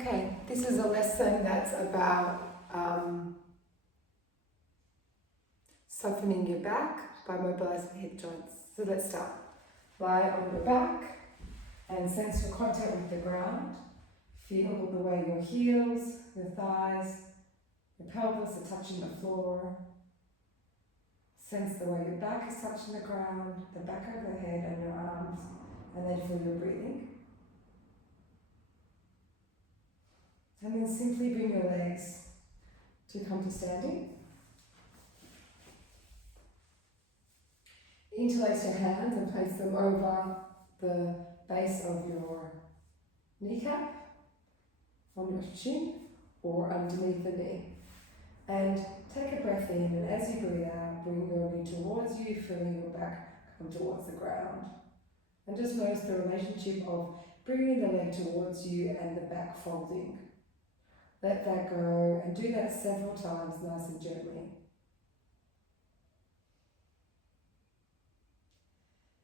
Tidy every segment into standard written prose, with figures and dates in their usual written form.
Okay, this is a lesson that's about softening your back by mobilizing the hip joints. So let's start. Lie on your back and sense your contact with the ground. Feel the way your heels, your thighs, your pelvis are touching the floor. Sense the way your back is touching the ground, the back of the head and your arms, and then feel your breathing. And then simply bring your legs to come to standing. Interlace your hands and place them over the base of your kneecap, on your shin, or underneath the knee. And take a breath in, and as you breathe out, bring your knee towards you, feeling your back come towards the ground. And just notice the relationship of bringing the leg towards you and the back folding. Let that go and do that several times, nice and gently.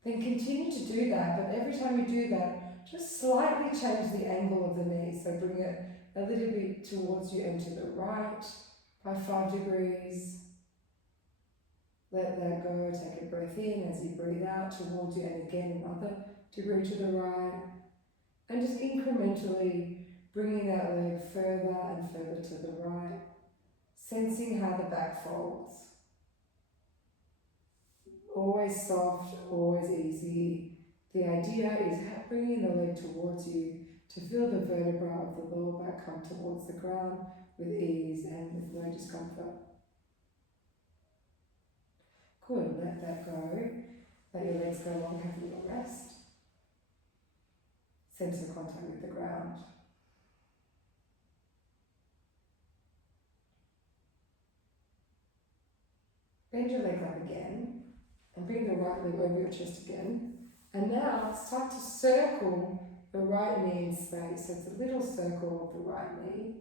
Then continue to do that, but every time you do that, just slightly change the angle of the knee. So bring it a little bit towards you and to the right by 5 degrees. Let that go, take a breath in as you breathe out towards you, and again another degree to the right. And just incrementally bringing that leg further and further to the right, sensing how the back folds. Always soft, always easy. The idea is bringing the leg towards you to feel the vertebra of the lower back come towards the ground with ease and with no discomfort. Good, let that go. Let your legs go long, have a little rest. Sense the contact with the ground. Bend your leg up again and bring the right leg over your chest again. And now start to circle the right knee in space. So it's a little circle of the right knee.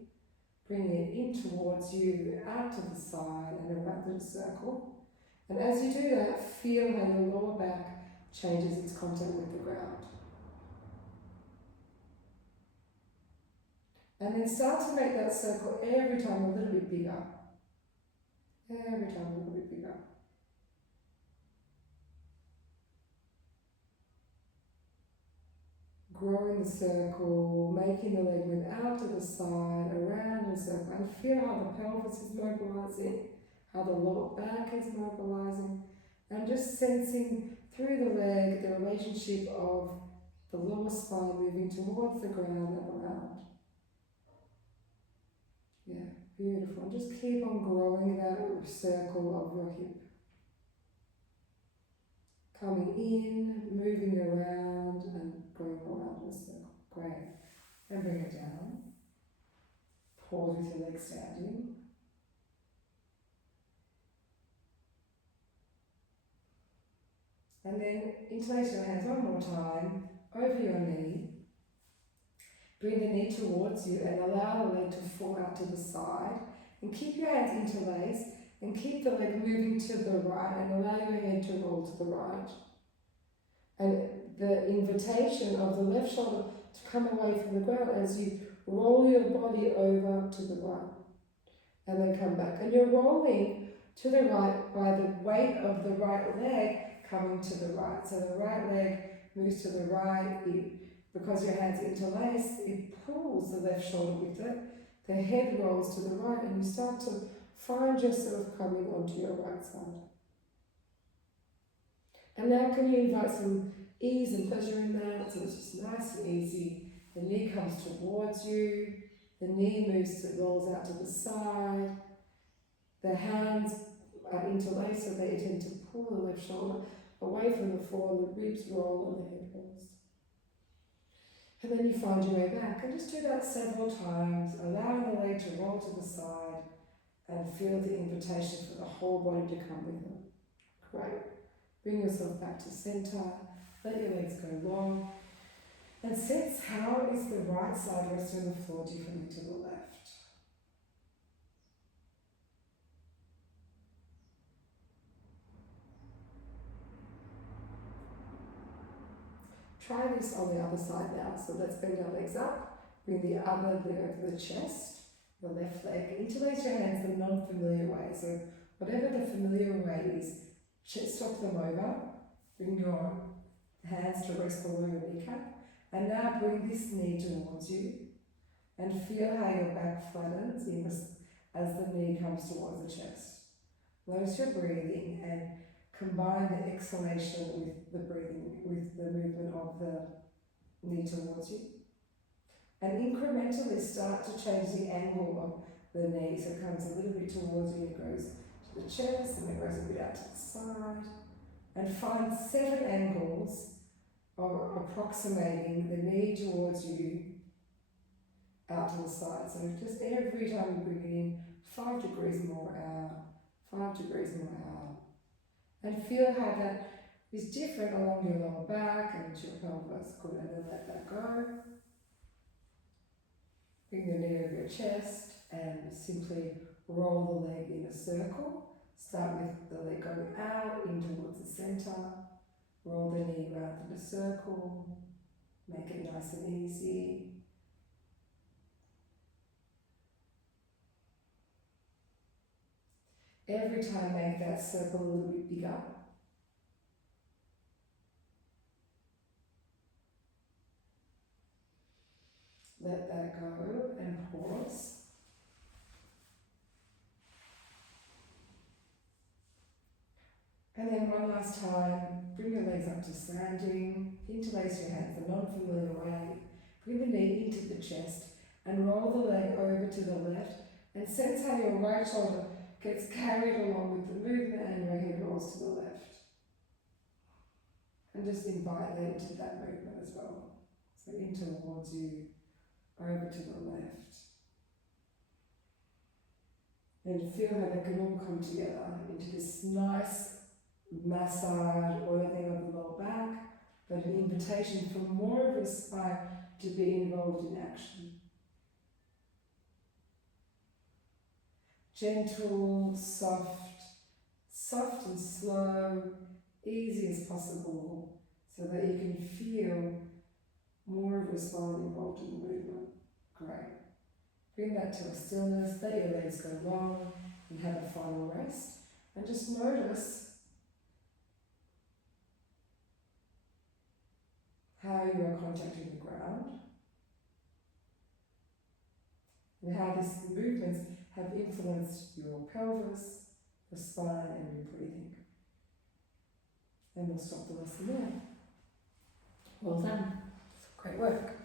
Bring it in towards you, out to the side, and around the circle. And as you do that, feel how your lower back changes its contact with the ground. And then start to make that circle every time a little bit bigger. Every time a little bit bigger. Growing the circle, making the leg move out to the side, around the circle, and feel how the pelvis is mobilizing, how the lower back is mobilizing, and just sensing through the leg the relationship of the lower spine moving towards the ground and around. Yeah, beautiful. And just keep on growing that circle of your hip. Coming in, moving around, and going around the circle. Great. And bring it down. Pause with your legs standing. And then interlace your hands one more time over your knee. Bring the knee towards you and allow the leg to fall out to the side. And keep your hands interlaced and keep the leg moving to the right and allow your head to roll to the right. And the invitation of the left shoulder to come away from the ground as you roll your body over to the right. And then come back. And you're rolling to the right by the weight of the right leg coming to the right. So the right leg moves to the right. Because your hands interlace, it pulls the left shoulder with it. The head rolls to the right and you start to find yourself coming onto your right side. And now can you invite some ease and pleasure in that? So it's just nice and easy. The knee comes towards you. The knee rolls out to the side. The hands are interlaced, so they tend to pull the left shoulder away from the floor, and the ribs roll and the head rolls. And then you find your way back, and just do that several times, allowing the leg to roll to the side and feel the invitation for the whole body to come with it. Great. Bring yourself back to center, let your legs go long, and sense how is the right side resting on the floor differently to the left. Try this on the other side now. So let's bend our legs up Bring the other leg over the chest, the left leg. Interlace your hands the non-familiar way. So whatever the familiar way is, swap them over. Bring your hands to rest below your kneecap. And now bring this knee towards you. And feel how your back flattens as the knee comes towards the chest. Notice your breathing and combine the exhalation with the breathing, with the movement of the knee towards you. And incrementally start to change the angle of the knee. So it comes a little bit towards you, it goes to the chest, and it goes a bit out to the side. And find 7 angles of approximating the knee towards you out to the side. So just every time you bring it in, 5 degrees more out, 5 degrees more out. And feel how that is different along your lower back and your pelvis. Good, and then let that go. Bring your knee over your chest and simply roll the leg in a circle. Start with the leg going out, in towards the centre. Roll the knee round in a circle. Make it nice and easy. Every time make that circle a little bit bigger. Let that go and pause. And then one last time, bring your legs up to standing, interlace your hands the non-familiar way, bring the knee into the chest and roll the leg over to the left and sense how your right shoulder gets carried along with the movement and your head rolls to the left. And just invite that into that movement as well. So in towards you, over to the left. And feel how they can all come together into this nice massage, oiling of the lower back, but an invitation for more of your spine to be involved in action. Gentle, soft and slow, easy as possible, so that you can feel more of your spine involved in the movement. Great. Bring that to a stillness, let your legs go long and have a final rest. And just notice how you are contacting the ground and how these movements have influenced your pelvis, your spine and your breathing. And we'll stop the lesson there. Well done. Great work.